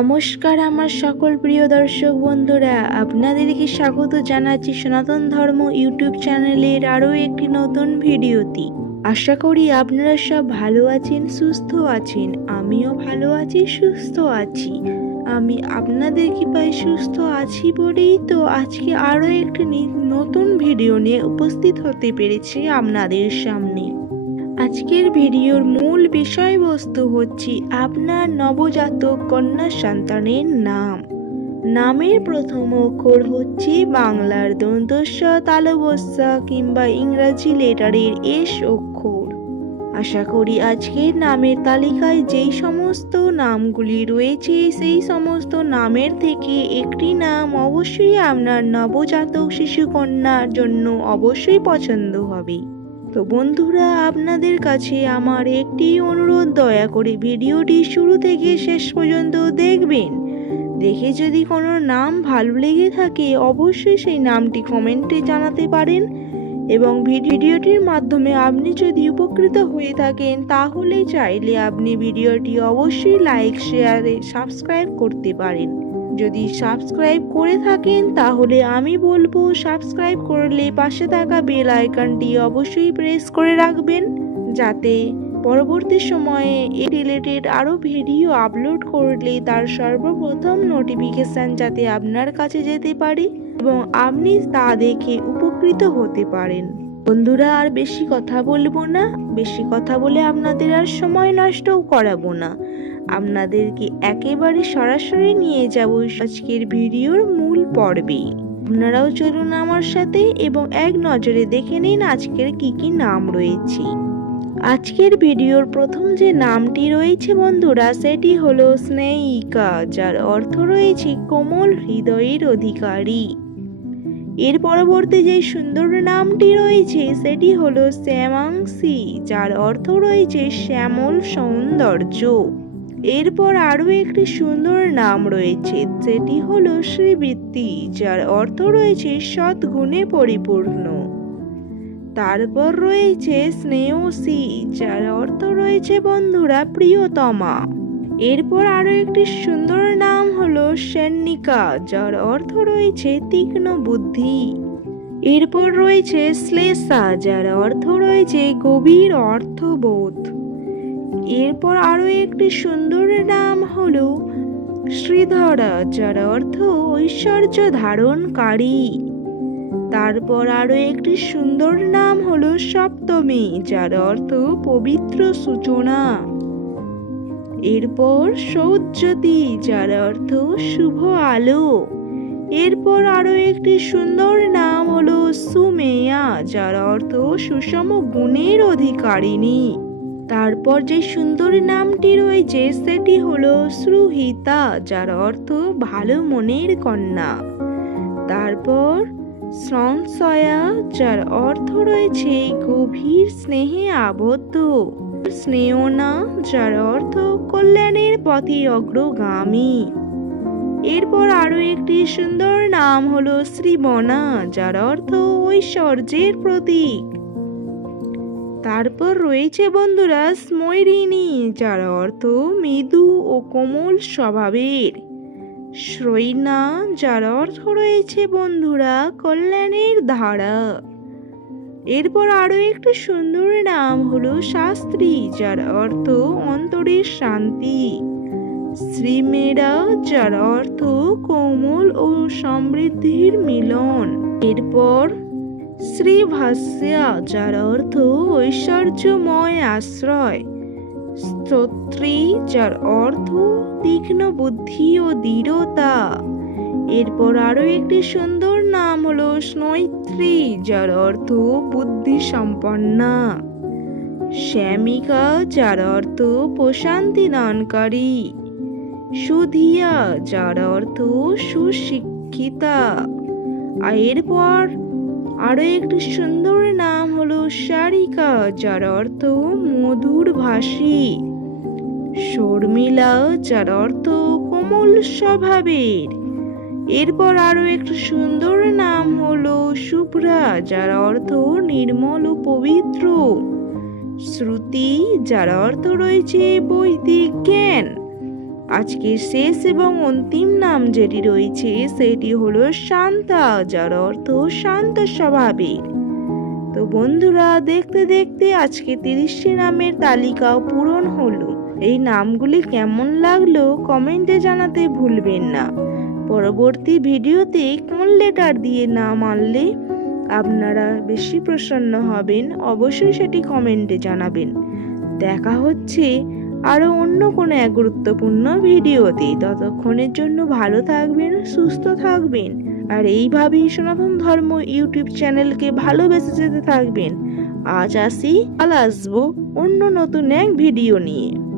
নমস্কার আমার সকল প্রিয় দর্শক বন্ধুরা। আপনাদেরকে স্বাগত জানাচ্ছি সনাতন ধর্ম ইউটিউব চ্যানেলের আরও একটি নতুন ভিডিওতে। আশা করি আপনারা সব ভালো আছেন, সুস্থ আছেন। আমিও ভালো আছি, সুস্থ আছি। আমি আপনাদের কৃপায় সুস্থ আছি বলেই তো আজকে আরও একটি নতুন ভিডিও নিয়ে উপস্থিত হতে পেরেছি আপনাদের সামনে। আজকের ভিডিওর মূল বিষয়বস্তু হচ্ছে আপনার নবজাতক কন্যা সন্তানের নাম। নামের প্রথম অক্ষর হচ্ছে বাংলার দন্তস্ব তালবস্যা কিংবা ইংরাজি লেটারের এস অক্ষর। আশা করি আজকের নামের তালিকায় যেই সমস্ত নামগুলি রয়েছে, সেই সমস্ত নামের থেকে একটি নাম অবশ্যই আপনার নবজাতক শিশু কন্যার জন্য অবশ্যই পছন্দ হবে। তো বন্ধুরা, আপনাদের কাছে আমার একটি অনুরোধ, দয়া করে ভিডিওটি শুরু থেকে শেষ পর্যন্ত দেখবেন। দেখে যদি কোনো নাম ভালো লেগে থাকে, অবশ্যই সেই নামটি কমেন্টে জানাতে পারেন এবং ভিডিওটির মাধ্যমে আপনি যদি উপকৃত হয়ে থাকেন, তাহলে চাইলে আপনি ভিডিওটি অবশ্যই লাইক, শেয়ারে সাবস্ক্রাইব করতে পারেন। যদি সাবস্ক্রাইব করে থাকেন, তাহলে আমি বলব সাবস্ক্রাইব করলে পাশে থাকা বেল আইকনটি অবশ্যই প্রেস করে রাখবেন, যাতে পরবর্তী সময়ে এ রিলেটেড আরও ভিডিও আপলোড করলে তার সর্বপ্রথম নোটিফিকেশান যাতে আপনার কাছে যেতে পারে এবং আপনি তা দেখে উপকৃত হতে পারেন। বন্ধুরা, আর বেশি কথা বলব না। বেশি কথা বলে আপনাদের আর সময় নষ্টও করাবো না। আপনাদেরকে একেবারে সরাসরি নিয়ে যাব আজকের ভিডিওর মূল পর্বে। আপনারাও চলুন আমার সাথে এবং এক নজরে দেখে নিন আজকের কি কি নাম রয়েছে। আজকের ভিডিওর প্রথম যে নামটি রয়েছে বন্ধুরা, সেটি হলো স্নেহিকা, যার অর্থ রয়েছে কোমল হৃদয়ের অধিকারী। এর পরবর্তী যে সুন্দর নামটি রয়েছে, সেটি হলো শ্যামাংশী, যার অর্থ রয়েছে শ্যামল সৌন্দর্য। এরপর আরও একটি সুন্দর নাম রয়েছে সেটি হলো শ্রীবৃত্তি, যার অর্থ রয়েছে সদ্গুণে পরিপূর্ণ। তারপর রয়েছে স্নেহসী যার অর্থ রয়েছে, বন্ধুরা, প্রিয়তমা। এরপর আরও একটি সুন্দর নাম হলো সেন্নিকা যার অর্থ রয়েছে, তীক্ষ্ণ বুদ্ধি। এরপর রয়েছে শ্লেষা, যার অর্থ রয়েছে, গভীর অর্থবোধ। এরপর আরও একটি সুন্দর নাম হল শ্রীধরা, যার অর্থ ঐশ্বর্য ধারণকারী। তারপর আরও একটি সুন্দর নাম হল সপ্তমী, যার অর্থ পবিত্র সূচনা। এরপর সৌজ্যোতি, যার অর্থ শুভ আলো। এরপর আরও একটি সুন্দর নাম হলো সুমেয়া, যার অর্থ সুষম গুণের অধিকারিণী। তারপর যে সুন্দর নামটি রয়েছে, সেটি হলো শ্রুহিতা যার অর্থ ভালো মনের কন্যা। তারপর সংশয়া যার অর্থ রয়েছে গভীর স্নেহে আবদ্ধ। স্নেহনা, যার অর্থ কল্যাণের পথে অগ্রগামী। এরপর আরও একটি সুন্দর নাম হলো শ্রীবনা, যার অর্থ ঐশ্বর্যের প্রতীক। তারপর রয়েছে বন্ধুরা স্মৈরিণী, যার অর্থ মৃদু ও কোমল স্বভাবের। শ্রৈনা যার অর্থ রয়েছে বন্ধুরা কল্যাণের ধারা। এরপর আরও একটি সুন্দর নাম হলো শাস্ত্রী, যার অর্থ অন্তরের শান্তি। শ্রীমেরা, যার অর্থ কোমল ও সমৃদ্ধির মিলন। এরপর শ্রীভাষ্যা যার অর্থ ঐশ্বর্যময় আশ্রয়। স্তোত্রী, যার অর্থ তীক্ষ্ণ বুদ্ধি ও দৃঢ়তা। এরপর আরও একটি সুন্দর নাম হলো স্নৈত্রী, যার অর্থ বুদ্ধি সম্পন্না শ্যামিকা, যার অর্থ প্রশান্তি দানকারী সুধিয়া, যার অর্থ সুশিক্ষিতা। আর এরপর আরও একটি সুন্দর নাম হলো সারিকা, যার অর্থ মধুর ভাষী। শর্মিলা, যার অর্থ কোমল স্বভাবের। এরপর আরও একটি সুন্দর নাম হলো শুভ্রা, যার অর্থ নির্মল ও পবিত্র। শ্রুতি, যার অর্থ রয়েছে বৈদিক জ্ঞান। আজকের শেষ এবং অন্তিম নাম যেটি রয়েছে, সেটি হলো শান্তা, যার অর্থ শান্ত স্বভাবের। তো বন্ধুরা, দেখতে দেখতে আজকে তিরিশটি নামের তালিকাও পূরণ হলো। এই নামগুলি কেমন লাগল কমেন্টে জানাতে ভুলবেন না। পরবর্তী ভিডিওতে কোন লেটার দিয়ে নাম আনলে আপনারা বেশি প্রসন্ন হবেন, অবশ্যই সেটি কমেন্টে জানাবেন। দেখা হচ্ছে আরও অন্য কোনো এক গুরুত্বপূর্ণ ভিডিওতে ততক্ষণের জন্য ভালো থাকবেন, সুস্থ থাকবেন। আর এইভাবেই সনাতন ধর্ম ইউটিউব চ্যানেলকে ভালোবেসে যেতে থাকবেন। আজ আসি কাল আসব অন্য নতুন এক ভিডিও নিয়ে।